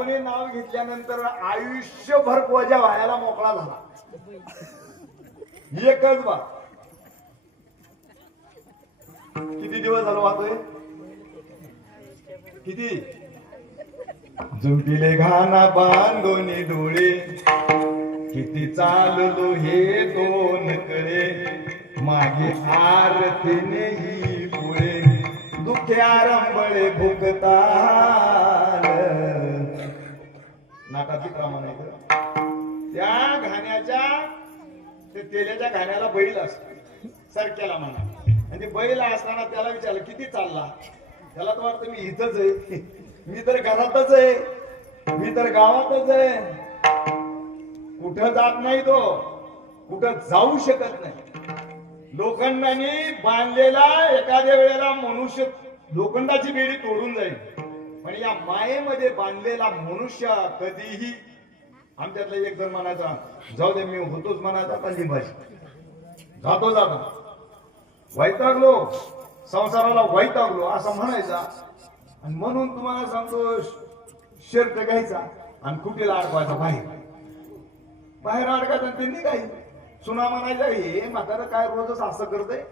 बायकोने नाव घेतल्यानंतर आयुष्यभर वजा व्हायला मोकळा झाला. एकच बा किती दिवस झालो वाहतोय? किती? जुटिले घाना बांधोनी डोळे किती चाललो हे दोन कळे. मागे आरतीने ही पुढे दुख्यारंबळे भुगता. नाटाची प्रमाण आहे त्या घाण्याच्या ते तेल्याच्या घाण्याला बैल असतो. सरक्याला म्हणा. आणि ते बैल असताना त्याला विचारलं किती चालला? त्याला तर वाटतं मी इथंच आहे. मी तर घरातच आहे. मी तर गावातच आहे. कुठं जात नाही तो. कुठं जाऊ शकत नाही. लोखंडाने बांधलेला एखाद्या वेळेला मनुष्य लोखंडाची बेडी तोडून जाईल. पण या मायेमध्ये बांधलेला मनुष्य कधीही आमच्यातला एक जण म्हणायचा जाऊ दे मी होतोच म्हणायचा पण निभाजी जातो जातो. वैतागलो. संसाराला वैतागलो असं म्हणायचा. आणि म्हणून तुम्हाला सांगतो शर्ट घ्यायचा आणि कुठेला अडकवायचा? बाहेर. बाहेर अडकायचा ते त्यांनी काही सुना म्हणायचा हे म्हातारा काय रोजच असं करतंय?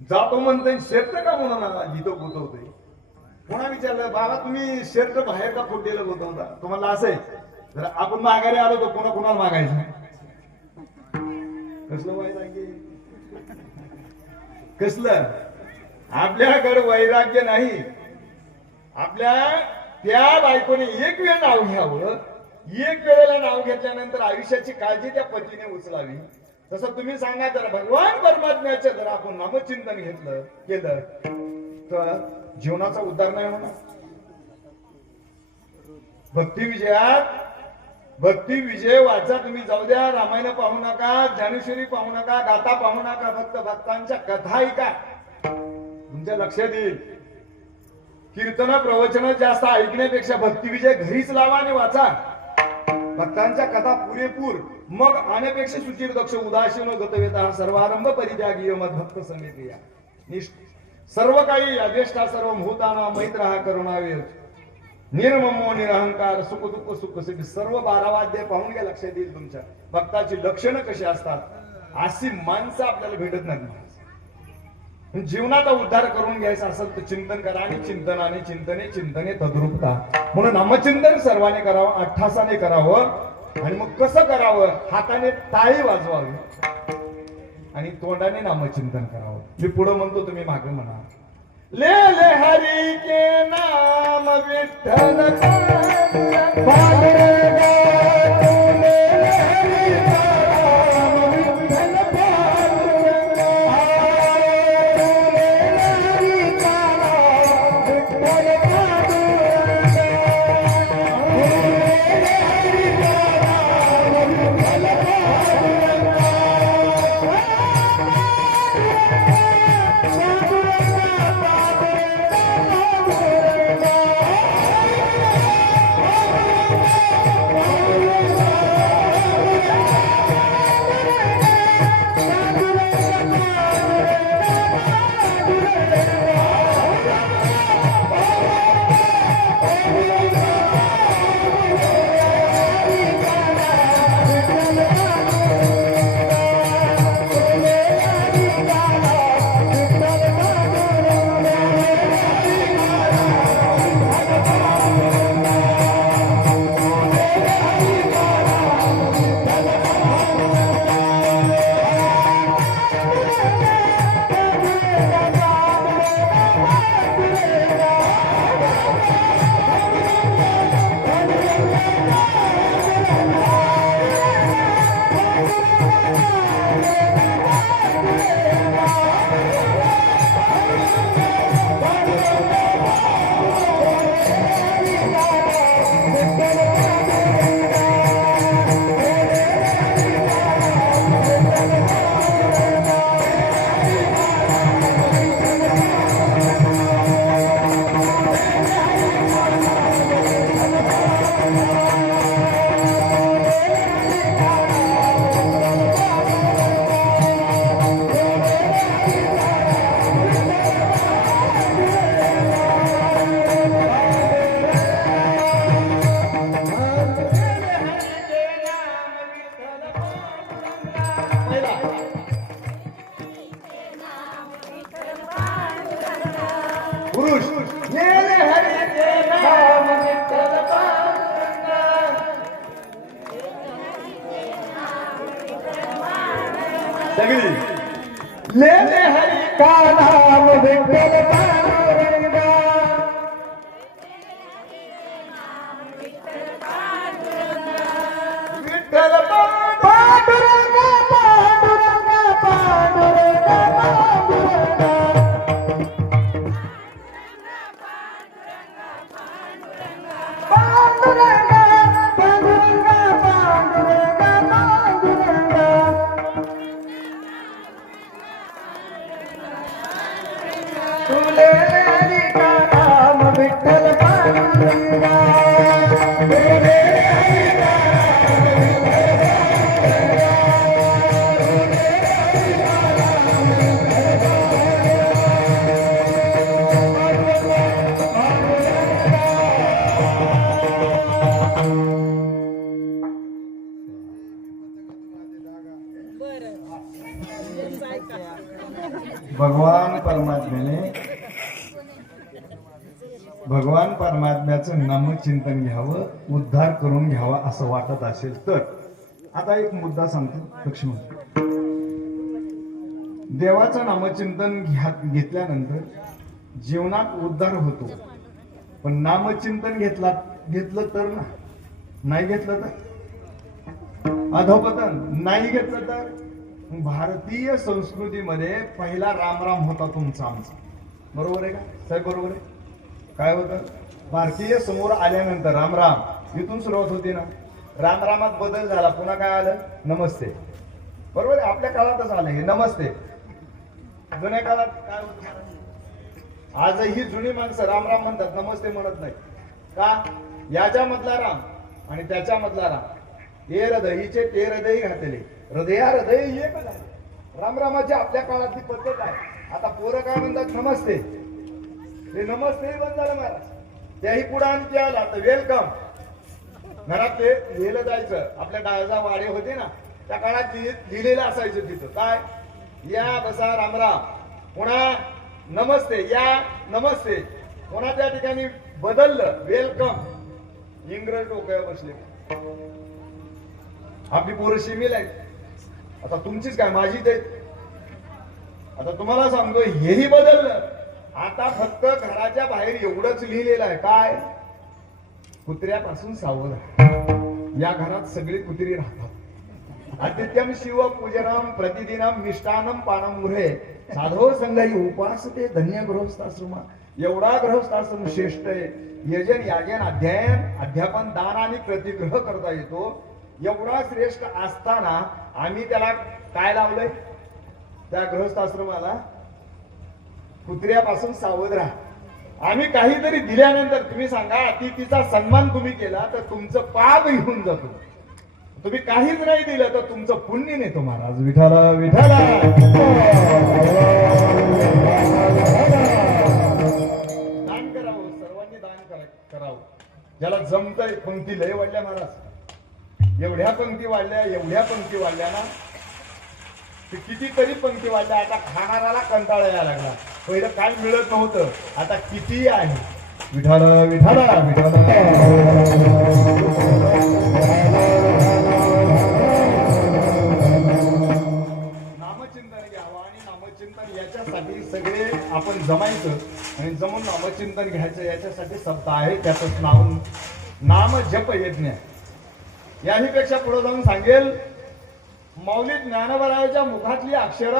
जातो म्हणतोय शेत का म्हणून जिथं गुतवतोय? पुन्हा विचारलं बाबा तुम्ही शर्ट बाहेर का गेल होता तुम्हाला असं आहे तर आपण माघारी आलो तर पुन्हा कुणाला मागायचं? कसलं वैराग्य? कसलं? आपल्याकडे वैराग्य नाही. आपल्या त्या बायकोने एक वेळ नाव घ्यावं. एक वेळेला नाव घेतल्यानंतर आयुष्याची काळजी त्या पतीने उचलावी. तसं तुम्ही सांगा जर भगवान परमात्म्याचं जर आपण नामचिंतन घेतलं केलं तर जीवनाचा उद्धार नाही होणार. भक्ती विजयात भक्ती विजय वाचा तुम्ही. जाऊ द्या रामायण पाहू नका ज्ञानेश्वरी पाहू नका गाथा पाहू नका फक्त भक्तांच्या कथा ऐका. तुमच्या लक्षात येईल. कीर्तन प्रवचन जास्त ऐकण्यापेक्षा भक्ती विजय घरीच लावा आणि वाचा. भक्तांच्या कथा पुरेपूर मग आण्यापेक्षा सुचिर दक्ष उदासीन गतवेता सर्वारंभ परित्यागीय मत भक्त समिती निष्ठ. सर्व काही अज्येष्ठा सर्व भूताना मैत्र हा करुणावीर। निर्ममो निरहंकार सुख दुःख सुख सुखी सर्व बारावाद्य पाहून घ्या लक्षात येईल तुमच्या। भक्ताची लक्षणं कशी असतात? अशी माणसं आपल्याला भेटत नाही जीवनाचा उद्धार करून घ्यायचा असेल तर चिंतन करा आणि चिंतनाने चिंतने चिंतने तद्रुपता। म्हणून नामचिंतन सर्वांनी करावं अठ्ठासाने करावं आणि मग कसं करावं? हाताने ताळी वाजवावी। आणि तोंडाने नामचिंतन करावं. मी पुढे म्हणतो तुम्ही मागे म्हणा. ले ले हरी के नाम विठ्ठल चिंतन घ्यावं उद्धार करून घ्यावा असं वाटत असेल तर. आता एक मुद्दा सांगतो लक्ष्मण देवाचं नामचिंतन घ्या घेतल्यानंतर जीवनात उद्धार होतो. पण नामचिंतन घेतला घेतलं तर ना? नाही घेतलं तर? अधोपतन नाही घेतलं तर? भारतीय संस्कृतीमध्ये पहिला रामराम होता तुमचा आमचा. बरोबर आहे का? साहेब बरोबर आहे? काय होतं? भारतीय समोर आल्यानंतर राम राम. इथून सुरुवात होती ना. रामरामात बदल झाला. पुन्हा काय आलं? नमस्ते. बरोबर आहे? आपल्या काळातच आलं हे. नमस्ते. जुन्या काळात काय होतं? आजही जुनी माणसं राम राम म्हणतात. नमस्ते म्हणत नाही का? याच्या मधला राम आणि त्याच्या मधला राम. ए हृदयीचे ते हृदय घातले. हृदया हृदय एक राम रामरामाची आपल्या काळातली पद्धत आहे. आता पोरं काय म्हणतात? नमस्ते. हे नमस्ते बंद झालं महाराज. त्याही पुढे आणखी आला तर वेलकम घरात ते लिहिलं जायचं. आपल्या डाळजा वाडे होते ना त्या काळात लिहिलेलं असायचं तिथं. काय? या बसा रामराम. पुन्हा नमस्ते. या नमस्ते. पुन्हा त्या ठिकाणी बदललं? वेलकम इंग्रज डोक्यावर बसले. आपली पोरं शिमिल आहेत. आता तुमचीच काय? माझीच आहेत. आता तुम्हाला सांगतो हेही बदललं. आता फक्त घराच्या बाहेर एवढंच लिहिलेलं आहे. काय? कुत्र्यापासून सावध या घरात सगळी कुत्री राहतात. आदित्यम शिव पूजनम प्रतिदिनम मिष्टानम पानम मुरे साधो संघाई उपास ते धन्य गृहस्थाश्रमा एवढा गृहस्थाश्रम श्रेष्ठ आहे. यजन याजन अध्ययन अध्यापन दान आणि प्रतिग्रह करता येतो. एवढा श्रेष्ठ असताना आम्ही त्याला काय लावलंय? त्या गृहस्थाश्रमाला कुत्र्यापासून सावध राहा. आम्ही काहीतरी दिल्यानंतर तुम्ही सांगा अतिथीचा सन्मान तुम्ही केला तर तुमचं पाप येऊन जातो. तुम्ही काहीच नाही दिलं तर तुमचं पुण्य नेतो महाराज. विठाला विठाला दान करावं सर्वांनी दान करा- करावं. ज्याला जमतंय पंक्ती लय वाढल्या महाराज. एवढ्या पंक्ती वाढल्या एवढ्या पंक्ती वाढल्या ना ते कितीतरी पंक्ती वाटल्या आता खाणाऱ्याला कंटाळा यायला लागला. पहिलं काय मिळत नव्हतं आता किती आहे. विठाला विठाला नामचिंतन घ्यावं आणि नामचिंतन याच्यासाठी सगळे आपण जमायचं आणि जमून नामचिंतन घ्यायचं याच्यासाठी शब्द आहे. त्याच नाव नाम जप यज्ञ. याही पेक्षा पुढे जाऊन सांगेल माऊली ज्ञानवरायाच्या मुखातली अक्षर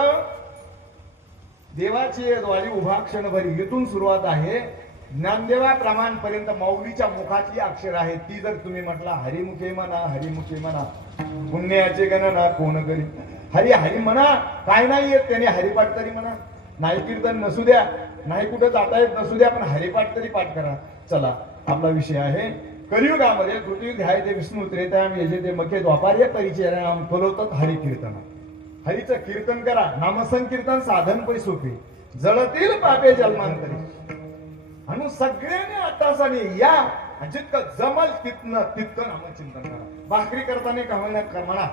देवाची द्वारी उभा क्षणभरी इथून सुरुवात आहे. ज्ञानदेवा प्रमाणपर्यंत मौलीच्या मुखातली अक्षर आहे ती जर तुम्ही म्हटला हरिमुखे म्हणा हरिमुखे म्हणा पुण्याचे गणना कोण करी? हरी हरी म्हणा काय नाही येत त्याने. हरिपाठ तरी म्हणा. नाही कीर्तन नसू द्या. नाही कुठं जाता येत नसू द्या पण हरिपाठ तरी पाठ करा. चला आपला विषय आहे. कलियुगामध्ये कृती ध्याय ते विष्णू त्रेतायाम यजे ते मखे द्वापार्य परिचय नाम हरिकीर्तन. हरीचं कीर्तन करा नामसंकीर्तन साधन पै सोपे. जळतील पापे जन्मांतरी. म्हणून सगळ्यांनी आतासाने या जितकं जमल तितन तितकं नामचिंतन करा. भाकरी करताना का म्हणा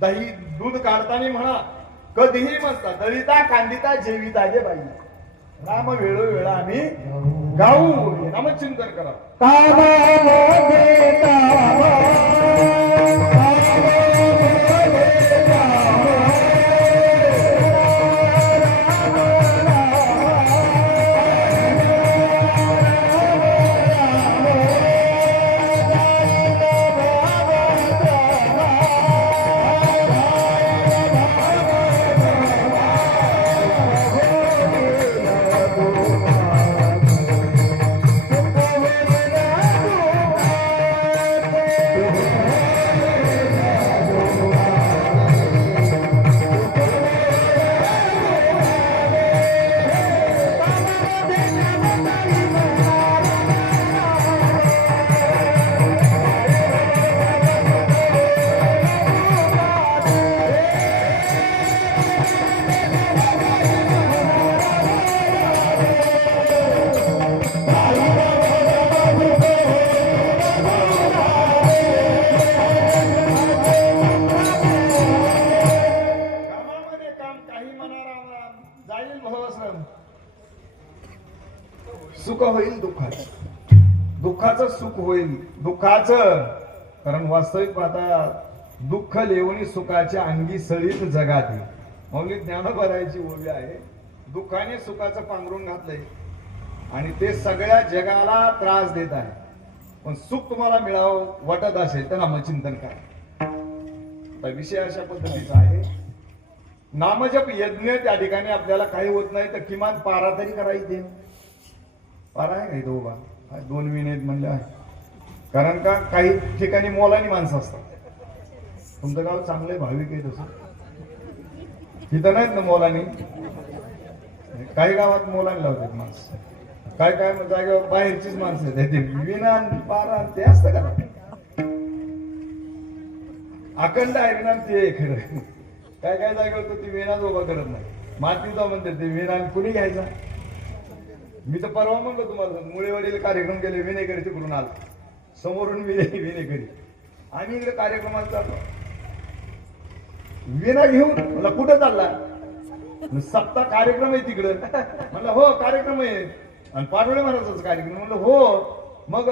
दही दूध काढताना म्हणा कधीही म्हणता दलिता कांदिता जेविता जे बाई. राम वेळोवेळा आम्ही गाऊ नामचिंतन करा होईल दुःखाचं. कारण वास्तविक पाहता दुःख लेवणी सुखाच्या अंगी सळीत जगाती. मौली मौलिक ज्ञानोबरायची ओवी आहे. दुःखाने सुखाचं पांघरून घातलंय. आणि ते सगळ्या जगाला त्रास देत आहे. पण सुख तुम्हाला मिळावं वाटत असेल तर नामचिंतन करा. तर विषय अशा पद्धतीचा आहे. नामजप यज्ञ त्या ठिकाणी आपल्याला काही होत नाही तर किमान पारा तरी करायची. पारा आहे का दोघा हा, दोन विनेत म्हणलं आहे. कारण का? काही ठिकाणी मोलानी माणसं असतात. तुमचं गाव चांगलं आहे भाविक आहे तसं. इथं नाहीत ना मोलानी काही गावात मोलानी लावतात माणसं. काय काय जागेवर बाहेरचीच माणसं आहेत. ते विना आणि पारा ते असतं का? अखंड ऐकणार ते खरं. काय काय जागेवर तर ती विनाच उभा करत नाही. मातीचा म्हणते ते विना कुणी घ्यायचा? मी तर परवा म्हणलो तुम्हाला मुळेवाडीला कार्यक्रम केले विनेकरी तिकडून आला. समोरून विने करी आम्ही इकडे कार्यक्रमात चाललो. विना घेऊन मला कुठं चालला? सप्ताह कार्यक्रम आहे तिकडं. म्हणलं हो कार्यक्रम आहे. आणि पाडोळे महाराजाचा कार्यक्रम. म्हणलं हो मग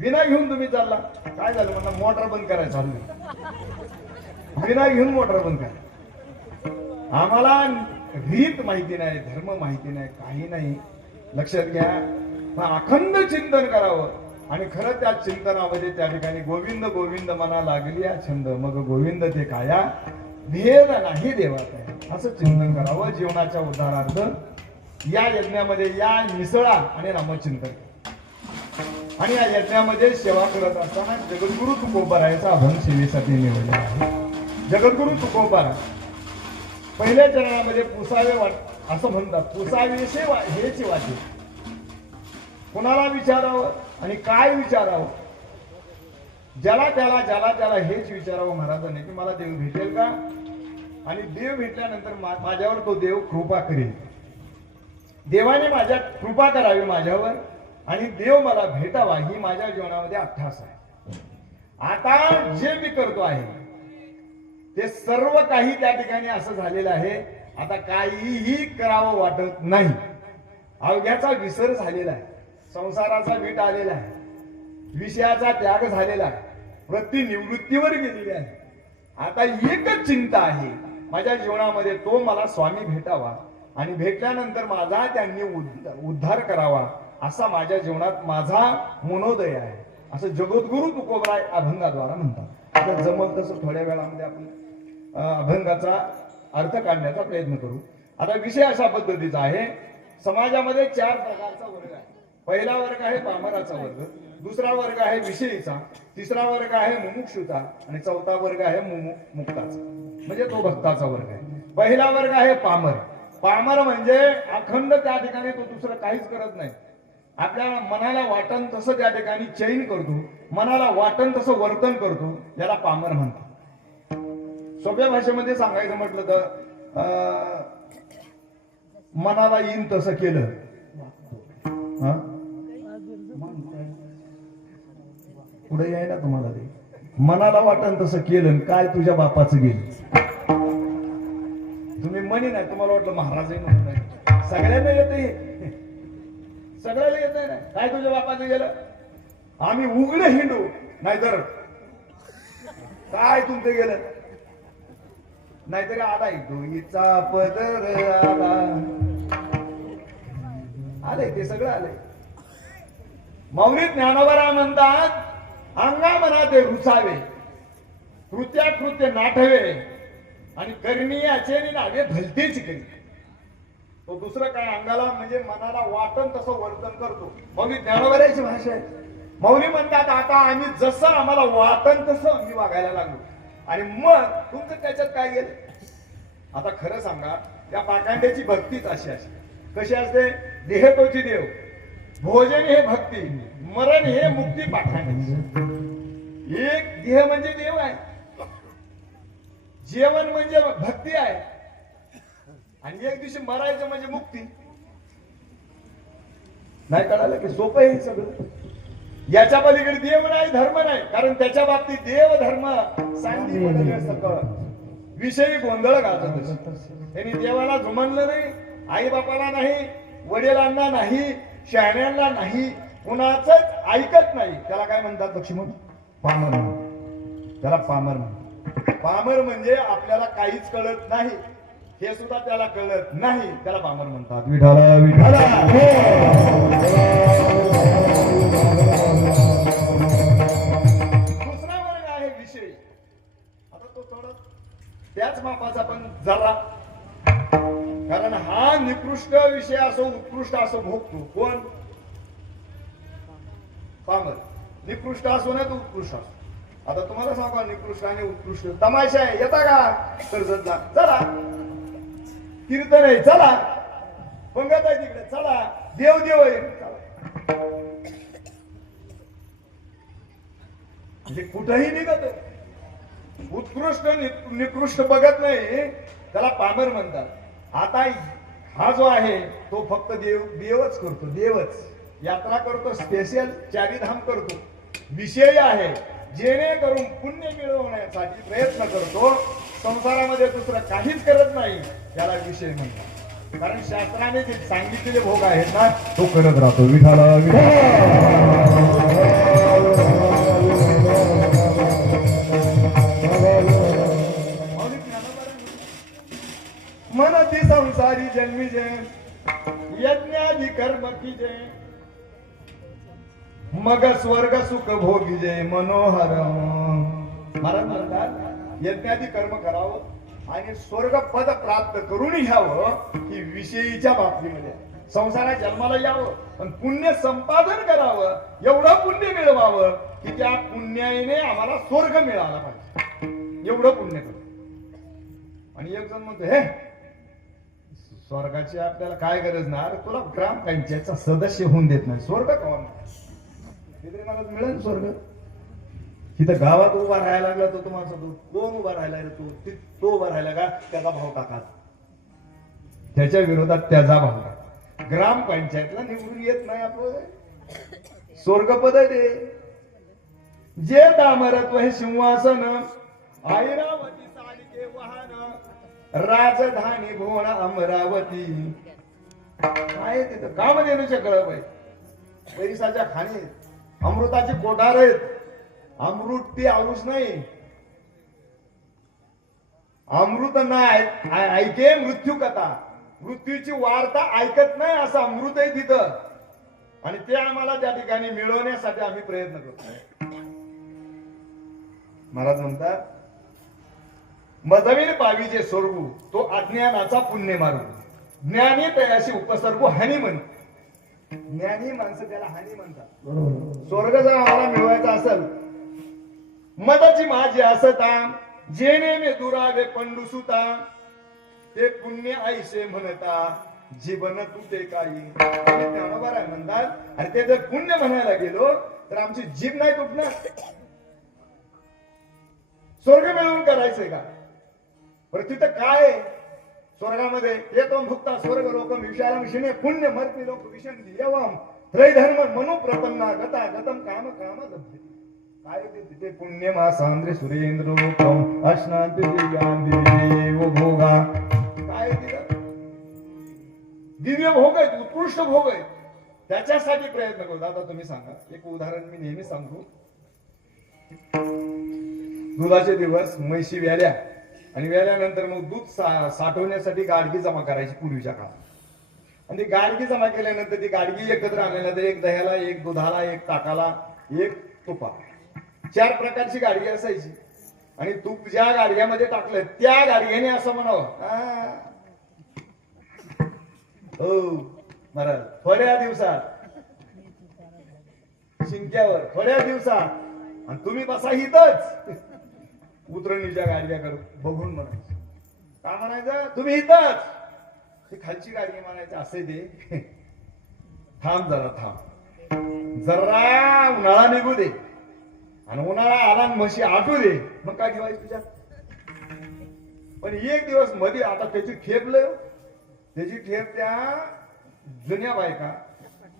विना घेऊन तुम्ही चालला. काय झालं? म्हणलं मोटर बंद करायचं विना घेऊन मोटर बंद करा. आम्हाला रीत माहिती नाही धर्म माहिती नाही काही नाही. लक्षात घ्या. अखंड चिंतन करावं. आणि खरं त्या चिंतनामध्ये त्या ठिकाणी गोविंद गोविंद मना लागली या छंद मग गोविंद ते काया? भेद नाही देवात आहे. असं चिंतन करावं जीवनाच्या उद्धारार्थ या यज्ञामध्ये या मिसळा आणि नामचिंतन आणि या यज्ञामध्ये सेवा करत असताना जगद्गुरु तुकोबारायचा अभंग सेवेसाठी निवडला आहे. जगद्गुरु तुकोबारा पहिल्या चरणामध्ये पुसावे वाट असं म्हणतात पुसावेचे वा हेचे वाटे कुणाला विचारावं आणि काय विचारावं? ज्याला त्याला ज्याला त्याला हेच विचारावं महाराजांनी की मला देव भेटेल का? आणि देव भेटल्यानंतर माझ्यावर तो देव कृपा करेल. देवाने माझ्या कृपा करावी माझ्यावर आणि देव मला भेटावा ही माझ्या जीवनामध्ये अभ्यास आहे. आता जे मी करतो आहे ते सर्व काही त्या ठिकाणी असं झालेलं आहे. आता काहीही करावं वाटत नाही. अवघ्याचा विसर झालेला आहे. संसाराचा वीट आलेला आहे. विषयाचा त्याग झालेला आहे. वृत्ती निवृत्तीवर गेलेली आहे. आता एकच चिंता आहे. माझ्या जीवनामध्ये तो मला स्वामी भेटावा आणि भेटल्यानंतर माझा त्यांनी उद्धार करावा असा माझ्या जीवनात माझा मनोदय आहे. असं जगद्गुरु तुकोबराय अभंगाद्वारा म्हणतात. आता जमल तसं थोड्या वेळामध्ये आपण अभंगाचा अर्थ काढण्याचा प्रयत्न करू. आता विषय अशा पद्धतीचा आहे. समाजामध्ये चार प्रकारचा वर्ग आहे. पहिला वर्ग आहे पामराचा वर्ग दुसरा वर्ग आहे विषयीचा तिसरा वर्ग आहे मुमुक्षुचा आणि चौथा वर्ग आहे मुक्ताचा. म्हणजे तो भक्ताचा वर्ग आहे. पहिला वर्ग आहे पामर. पामर म्हणजे अखंड त्या ठिकाणी तो दुसरं काहीच करत नाही. आपल्या मनाला वाटण तसं त्या ठिकाणी चैन करतो मनाला वाटण तसं वर्तन करतो याला पामर म्हणतात. सोप्या भाषेमध्ये सांगायचं म्हटलं तर अं, मनाला येईन तसं केलं हा? पुढे याय ना तुम्हाला ते मनाला वाटन तसं केलं काय तुझ्या बापाचं गेलं. तुम्ही म्हणे नाही तुम्हाला वाटलं महाराज आहे म्हणून नाही. सगळ्यांना येते सगळ्याला येत ना. काय तुझ्या बापाचं गेलं? आम्ही उघड हिंडू नाहीतर काय तुमचं गेलं? नाहीतरी आलाय डोईचा पदर आला. आलंय ते सगळं आलंय. मौलिक ज्ञानोबरा म्हणतात अंगा मना ते रुचावे कृत्या कृत्य नाठवे. आणि करणीयाचे नि नावे भलतेच करी तो दुसरं काय अंगाला म्हणजे मनाला वाटण तसं वर्तन करतो. मौलिक ज्ञानोबऱ्याची भाषा आहे मौली म्हणतात आता आम्ही जसं आम्हाला वाटण तसं आम्ही वागायला लागलो. आणि मग तुमचं त्याच्यात काय गेलं? आता खरं सांगा या पाकांड्याची भक्तीच अशी अशी कशी असते? देहतोची देव. भोजन हे भक्ती मरण हे मुक्ती पाठाने. एक देह म्हणजे देव आहे. जेवण म्हणजे भक्ती आहे. आणि एक दिवशी मरायचं म्हणजे मुक्ती. नाही कळालं की सोपं आहे हे सगळं? याच्या पलीकडे देव नाही धर्म नाही. कारण त्याच्या बाबतीत देव धर्म सांगली पडले सकळ विषयी गोंधळ घालतात त्यांनी देवाला जुमानलं नाही आई बापाला नाही वडिलांना नाही शहाण्यांना नाही कुणाच ऐकत नाही. त्याला काय म्हणतात लक्ष्मण? पामर. त्याला पामर म्हणतात. पामर म्हणजे आपल्याला काहीच कळत नाही. हे सुद्धा त्याला कळत नाही. त्याला पामर म्हणतात. विठाला विठाला दुसरा वर्ग आहे विषय. आता तो थोडा त्याच मापाचा पण जरा. कारण हा निकृष्ट विषय असो उत्कृष्ट असो भोगतो कोण? पामर निकृष्ट असो नाही तर उत्कृष्ट असो. आता तुम्हाला सांगा निकृष्ट आणि उत्कृष्ट तमाशा आहे. येता का? कर्जतला चला. कीर्तन आहे चला. पंगत आहे तिकडे चला. देव देव आहे. चला. म्हणजे कुठंही निघत उत्कृष्ट निकृष्ट बघत नाही. त्याला पामर म्हणतात. आता हा जो आहे तो फक्त देव देवच करतो देवच. यात्रा करतो स्पेशल चारीधाम करतो. विषय आहे जेणेकरून पुण्य मिळवण्यासाठी प्रयत्न करतो. संसारामध्ये दुसरं काहीच करत नाही त्याला विषय म्हणतात. कारण शास्त्राने जे सांगितलेले भोग आहेत ना तो करत राहतो. विठाला मनती संसारी जन्मी जय यज्ञादि कर्म की जय मग स्वर्ग सुख भोगी जय मनोहर. महाराज म्हणतात यज्ञादि कर्म करावं आणि स्वर्ग पद प्राप्त करून घ्यावं ही विषयीच्या बाबतीमध्ये. संसारात जन्माला यावं पण पुण्य संपादन करावं एवढं पुण्य मिळवावं की त्या पुण्याने आम्हाला स्वर्ग मिळाला पाहिजे. एवढं पुण्य करू आणि एक जण म्हणतो हे स्वर्गाची आपल्याला काय गरज नाही अरे तुला ग्रामपंचायतचा सदस्य होऊन देत नाही. स्वर्ग कोण? तिथे मला मिळेल स्वर्ग. तिथं गावात उभा राहायला लागला तो तुम्हाला सांगतो. कोण उभा राहिला रे तू? ती- तो उभा राहिला का? त्याचा भाव टाका त्याच्या विरोधात त्याचा भाव टाका ग्रामपंचायतला निवडून येत नाही आपण स्वर्गपद आहे ते जे दामरत्व हे सिंहासन. ऐरावती सालिके वाहन राजधानी भुवन अमरावती. आहे तिथं कामधेनूचे कळप आहे पैसाच्या खाणी अमृताचे कोठार आहेत. अमृत ती आऊस नाही. अमृत नाही ऐके मृत्यू कथा. मृत्यूची वार्ता ऐकत नाही असं अमृत आहे तिथं. आणि ते आम्हाला त्या ठिकाणी मिळवण्यासाठी आम्ही प्रयत्न करतो महाराज म्हणतात मजवीर पावीचे सोरगू तो अज्ञानाचा पुण्य मारू ज्ञानी तयाशी उपसर्ग हानी म्हण. ज्ञानी माणसं त्याला हानी म्हणतात. स्वर्ग जर आम्हाला मिळवायचा असेल मदची माझी असता जेणे मे दुरावे पंडुसुता ते पुण्य ऐसे म्हणता जीवन तुटे काही. बरोबर आहे म्हणतात आणि ते जर पुण्य म्हणायला गेलो तर आमची जीभ नाही तुटणार. स्वर्ग मिळवून करायचंय का? बरं तिथं काय स्वर्गामध्ये येतो भुक्ता स्वर्ग लोक विषयाला शिने पुण्य मर्ती लोक विषंती एवम त्रैधर्म मनु प्रपन्ना गता गतम काम काम लभ्यते. काय ते तिथे पुण्य मासांद्रे सुरेंद्र लोकम अश्नांती दिव्यांदेव भोगा. काय तिथं? दिव्य भोग आहेत उत्कृष्ट भोग आहेत. त्याच्यासाठी प्रयत्न करतो आता तुम्ही सांगा. एक उदाहरण मी नेहमी सांगतो. दुधाचे दिवस म्हैशी व्याल्या. आणि व्याल्यानंतर मग दूध सा- साठवण्यासाठी गाडगी जमा करायची पूर्वीच्या काळात. आणि ती गाडगी जमा केल्यानंतर ती गाडगी एकत्र आणल्यानंतर एक दह्याला एक दुधाला एक ताकाला एक तुपा चार प्रकारची गाडगी असायची. आणि तूप ज्या गाडग्यामध्ये टाकलं त्या गाडग्याने असं म्हणावं हो महाराज थोड्या दिवसात. शिंक्यावर थोड्या दिवसात. आणि तुम्ही बसा इथंच. उतरणीच्या गाडग्याकडे बघून म्हणायचं. का म्हणायचं? तुम्ही इथंच! ती खालची गाडगी म्हणायची असे दे. थांब जरा थांब. जरा उन्हाळा निघू दे. आणि उन्हाळा आला म्हशी आटू दे. मग काय ठेवायचं तुझ्या? पण एक दिवसमध्ये आता त्याची ठेप लय त्याची ठेप त्या जुन्या बायका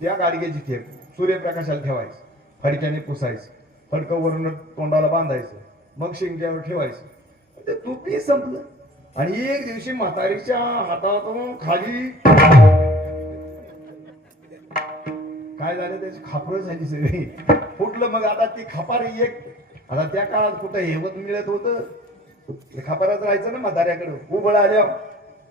त्या गाडग्याची ठेप. सूर्यप्रकाशाला ठेवायची. फडक्याने पुसायचं. फडकं वरून तोंडाला बांधायचं. मग शिंग्यावर ठेवायचं. ते तुपी संपलं. आणि एक दिवशी म्हातारीच्या हातातून खाली काय झालं? त्याची खापर झाली सगळी. फुटलं मग आता ती खापार एक आता त्या काळात कुठं हेवत मिळत होत? ते खापारात राहायचं ना म्हाताऱ्याकडे. उबळ आल्या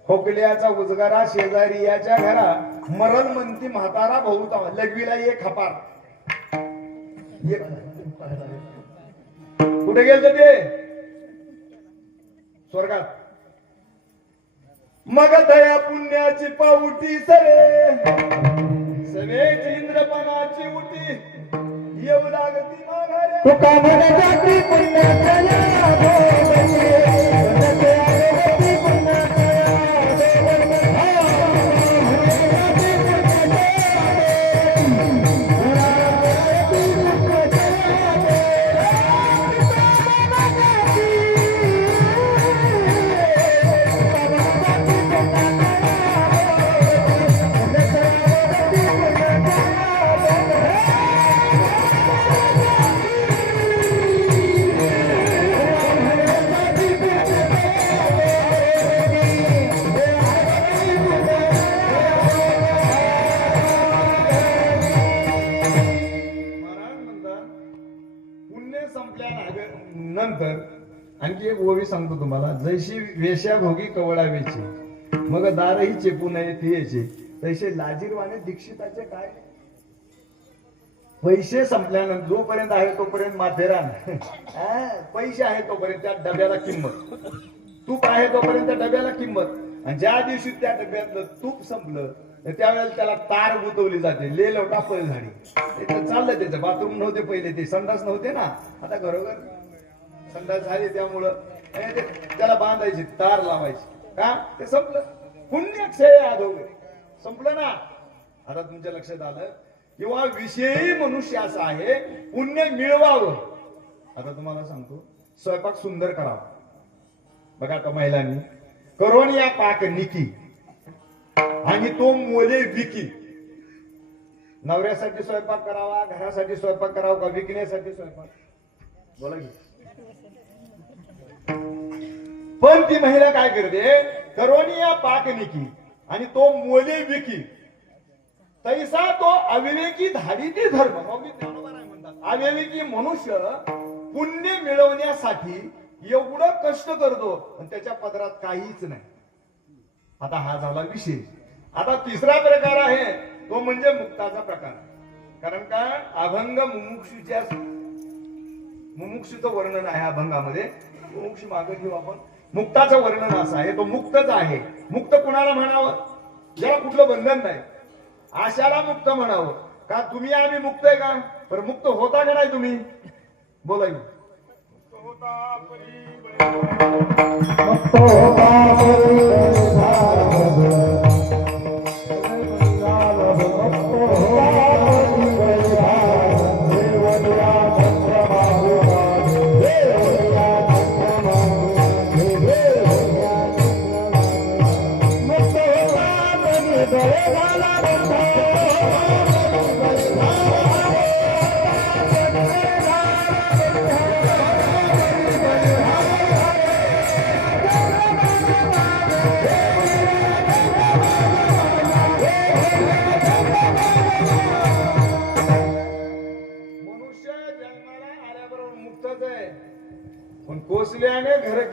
खोकल्याचा उजगारा शेजारी याच्या घरा. मरण म्हणती म्हातारा भाऊ लघवीला एक खापार. एक कुठे गेलं ते? स्वर्गात. मग दया पुण्याची पावटी सरे. सवेची इंद्रपणाची उटी. येऊ लागती माघारे तुका मग पुण्याच्या पुण्याच्या तुम्हाला. जैशी वेशाभोगी कवळावेची. मग दारही चेपू नये थियेचे तैसे लाजीरवाने दीक्षिताचे काय? पैसे संपल्यानंतर जोपर्यंत आहे तोपर्यंत माथेरान. पैसे आहे तोपर्यंत त्या डब्याला किंमत. तूप आहे तोपर्यंत त्या डब्याला किंमत. आणि ज्या दिवशी त्या डब्यातलं तूप संपलं तर त्यावेळेला त्याला तार गुतवली जाते. ले लवटा पळ झाली. ते तर चाललं त्याचं. बाथरूम नव्हते पहिले ते. संडास नव्हते ना. आता घरोघर संडास झाले त्यामुळं. त्याला बांधायची तार लावायची. का? ते संपलं. पुण्यक्षय आधवले संपलं ना? आता तुमच्या लक्षात आलं? किंवा विषयी मनुष्य असा आहे पुण्य मिळवावं. आता तुम्हाला सांगतो स्वयंपाक सुंदर करावा. बघा आता महिलांनी करोन या पाक निकी आणि तो मोले विकी. नवऱ्यासाठी स्वयंपाक करावा घरासाठी स्वयंपाक करावा का विकण्यासाठी स्वयंपाक? बोला की. पण ती महिला काय करते? करोनी या पाक निकी आणि तो मोले विकी. तैसा तो अविवेकी धाडिती धर्म. हो, अविवेकी मनुष्य पुण्य मिळवण्यासाठी एवढं कष्ट करतो पण त्याच्या पदरात काहीच नाही. आता हा झाला विषय आता तिसरा प्रकार आहे तो म्हणजे मुक्ताचा प्रकार. कारण का? अभंग मुमुक्षूच्या मुमुक्षूचं वर्णन आहे अभंगामध्ये. मुमुक्षू मागे घेऊ आपण. मुक्ताचं वर्णन असं आहे. तो मुक्तच आहे. मुक्त कुणाला म्हणावं? ज्याला कुठलं बंधन नाही. आशाला मुक्त म्हणावं. का तुम्ही आम्ही मुक्त आहे का? पण मुक्त होता का नाही तुम्ही? बोला की. मस्त होता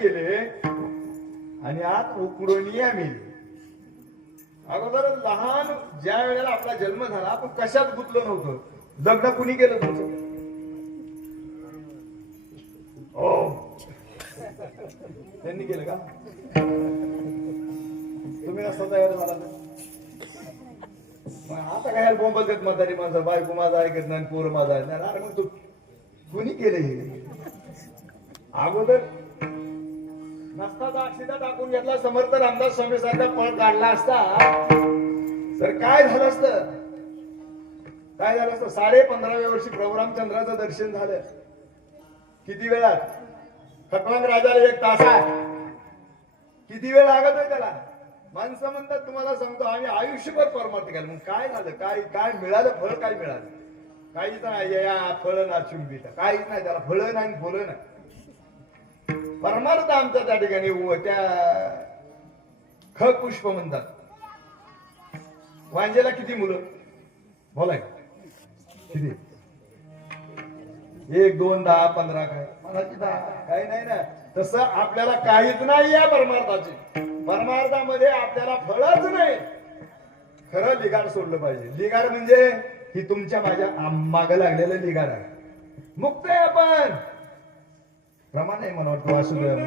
केले आणि आत उकडून मेले अगोदर लहान ज्या वेळेला आपला जन्म झाला आपण कशात गुतलो नव्हतं? लग्न कुणी केलं तुमचं? हो. त्यांनी केलं का? तुम्ही असं तयार झाला मग आता काय बोंबल देत म्हातारी माझं बायको माझा ऐकत नाही पोर माझा ऐकणार अरे मग तू कुणी केलं हे? अगोदर नसताचा अक्षिदा टाकून घेतला समर्थ रामदास स्वामी सारखा पळ काढला असता तर काय झालं असतं? काय झालं असतं? साडे पंधराव्या वर्षी प्रभुरामचंद्राचं दर्शन झालं. किती वेळात खटवांग राजाला एक तासा किती वेळ लागत आहे त्याला? माणसं म्हणतात तुम्हाला सांगतो आम्ही आयुष्यभर परमार्थ केला. मग काय झालं? काय काय मिळालं? फळ काय मिळालं? काहीच नाही या फळ ना चुंबीत काहीच नाही त्याला फळ नाही फुलं नाही. परमार्थ आमचा त्या ठिकाणी त्या ख पुष्प म्हणतात. वांजेला किती मुलं? बोलाय. किती? एक दोन दहा पंधरा काय? मनाची दहा. काही नाही ना. तसं आपल्याला काहीच नाही या परमार्थाची. परमार्थामध्ये आपल्याला फळच नाही. खरं लिगाड सोडलं पाहिजे. लिगाड म्हणजे ही तुमच्या माझ्या माग लागलेलं लिगाड आहे. मुक्त आहे आपण. प्रमाण आहे मला वाटतं वासुदेव.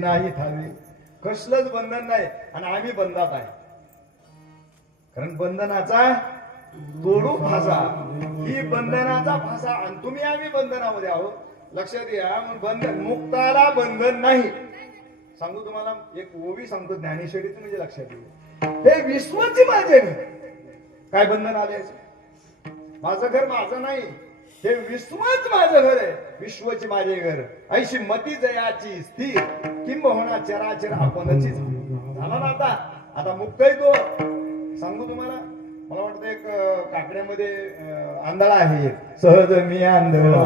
नाही थावे कसलंच बंधन नाही आणि आम्ही बंधात आहे. कारण बंधनाचा तोडू फासा. ही बंधनाचा फासा आणि तुम्ही आम्ही बंधनामध्ये आहोत. लक्षात घ्या बंधन मुक्ताला बंधन नाही. सांगू तुम्हाला एक ओवी सांगतो ज्ञानेश्वरीच म्हणजे लक्षात येऊ हे विश्वची माझे घर काय बंधन आले? माझं घर माझं नाही. हे विश्वच माझं घर आहे. विश्वची माझे घर. ऐशी मती जयाची स्थिर. किंबहुना चराचर आपणची झाला ना आता? आता मुक्त तो. सांगू तुम्हाला? मला वाटतं एक काकड्यामध्ये आंधळा आहे. सहज मी आंधळा.